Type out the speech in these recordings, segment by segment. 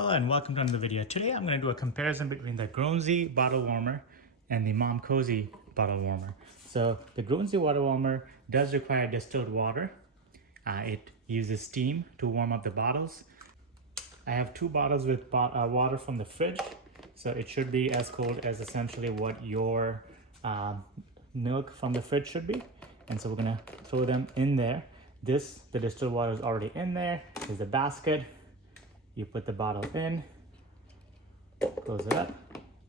Hello and welcome to another video. Today I'm going to do a comparison between the Grownsy bottle warmer and the Momcozy bottle warmer. So the Grownsy water warmer does require distilled water. It uses steam to warm up the bottles. I have two bottles with water from the fridge, so it should be as cold as essentially what your milk from the fridge should be. And so we're going to throw them in there. The distilled water is already in there. There's the basket. You put the bottle in, close it up.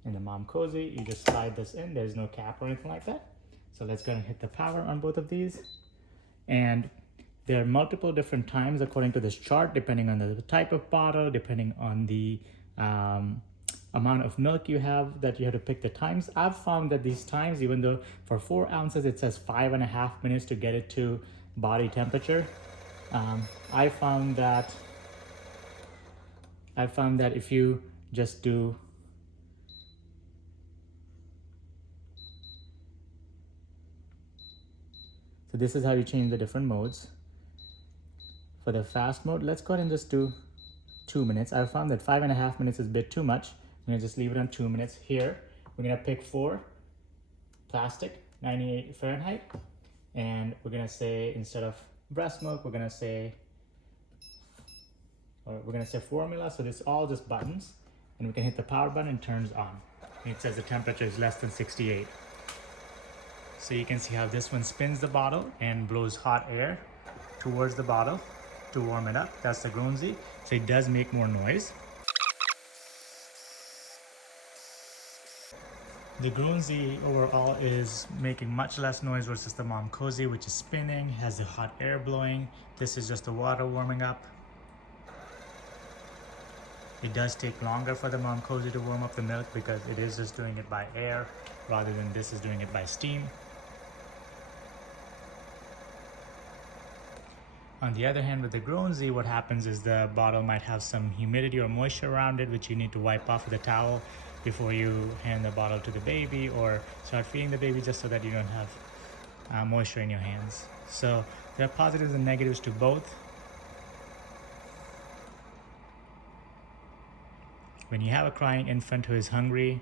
In the Momcozy, you just slide this in. There's no cap or anything like that. So let's go and hit the power on both of these. And there are multiple different times according to this chart, depending on the type of bottle, depending on the amount of milk you have, that you have to pick the times. I've found that these times, even though for 4 ounces it says 5.5 minutes to get it to body temperature, I found that if you just do so, this is how you change the different modes. For the fast mode, let's go ahead and just do 2 minutes. I found that 5.5 minutes is a bit too much. I'm gonna just leave it on 2 minutes. Here, we're gonna pick 4 plastic, 98 Fahrenheit, and we're gonna say, instead of breast milk, we're gonna say formula. So this is all just buttons, and we can hit the power button and it turns on. And it says the temperature is less than 68. So you can see how this one spins the bottle and blows hot air towards the bottle to warm it up. That's the Grownsy. So it does make more noise. The Grownsy overall is making much less noise versus the Momcozy, which is spinning, has the hot air blowing. This is just the water warming up. It does take longer for the Momcozy to warm up the milk because it is just doing it by air rather than this is doing it by steam. On the other hand, with the Grownsy, what happens is the bottle might have some humidity or moisture around it, which you need to wipe off with a towel before you hand the bottle to the baby or start feeding the baby, just so that you don't have moisture in your hands. So there are positives and negatives to both. When you have a crying infant who is hungry,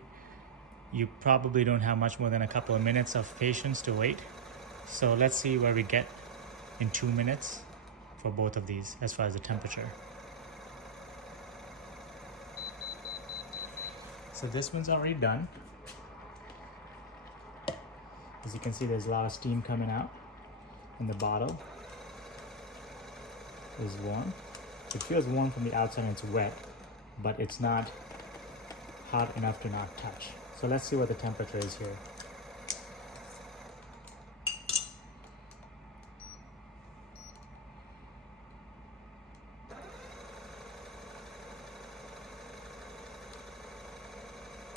you probably don't have much more than a couple of minutes of patience to wait. So let's see where we get in 2 minutes for both of these as far as the temperature. So this one's already done. As you can see, there's a lot of steam coming out, and the bottle is warm. It feels warm from the outside and it's wet, but it's not hot enough to not touch. So let's see what the temperature is here.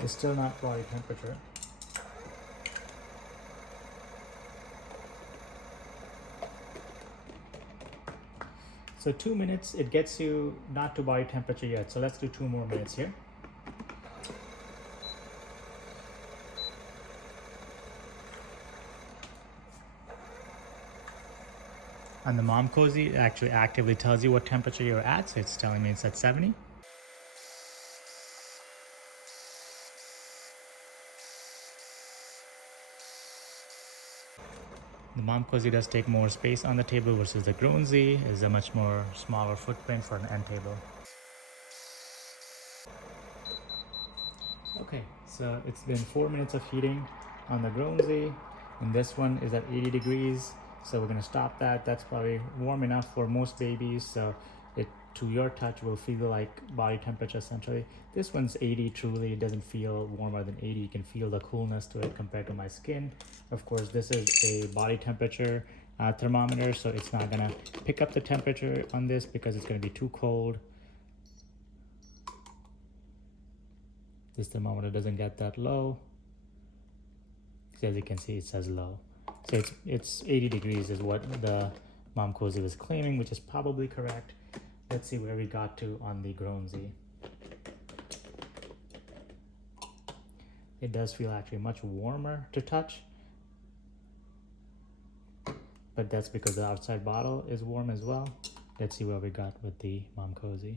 It's still not body temperature. So 2 minutes, it gets you not to body temperature yet. So let's do 2 more minutes here. On the Momcozy, it actually actively tells you what temperature you're at. So it's telling me it's at 70. The Momcozy does take more space on the table versus the Grownsy is a much more smaller footprint for an end table. Okay, so it's been 4 minutes of heating on the Grownsy, and this one is at 80 degrees. So we're gonna stop that. That's probably warm enough for most babies. So it, to your touch, will feel like body temperature essentially. This one's 80 truly. It doesn't feel warmer than 80. You can feel the coolness to it compared to my skin. Of course, this is a body temperature thermometer, so it's not gonna pick up the temperature on this because it's gonna be too cold. This thermometer doesn't get that low. So as you can see, it says low. So it's 80 degrees is what the Momcozy was claiming, which is probably correct. Let's see where we got to on the Grownsy. It does feel actually much warmer to touch, but that's because the outside bottle is warm as well. Let's see where we got with the Momcozy.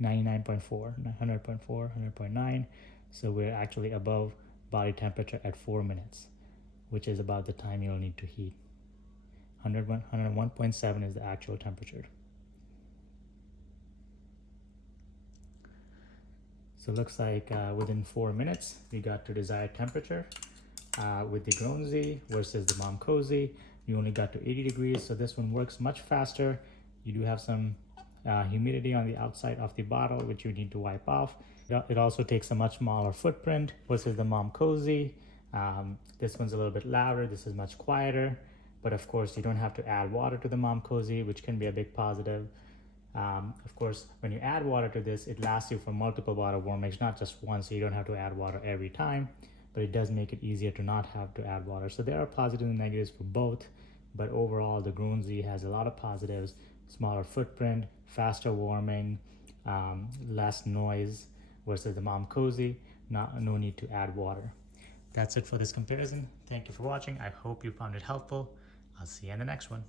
99.4, 100.4, 100.9. So we're actually above body temperature at 4 minutes, which is about the time you'll need to heat. 101.7 is the actual temperature. So it looks like within 4 minutes, we got to desired temperature. With the Grownsy versus the Momcozy, you only got to 80 degrees. So this one works much faster. You do have some humidity on the outside of the bottle, which you need to wipe off. It also takes a much smaller footprint versus the Momcozy. This one's a little bit louder. This is much quieter. But of course, you don't have to add water to the Momcozy, which can be a big positive. Of course, when you add water to this, it lasts you for multiple bottle warmings, not just one, so you don't have to add water every time, but it does make it easier to not have to add water. So there are positives and negatives for both, but overall the Grownsy has a lot of positives: smaller footprint, faster warming, less noise versus the Momcozy, no need to add water. That's it for this comparison. Thank you for watching. I hope you found it helpful. I'll see you in the next one.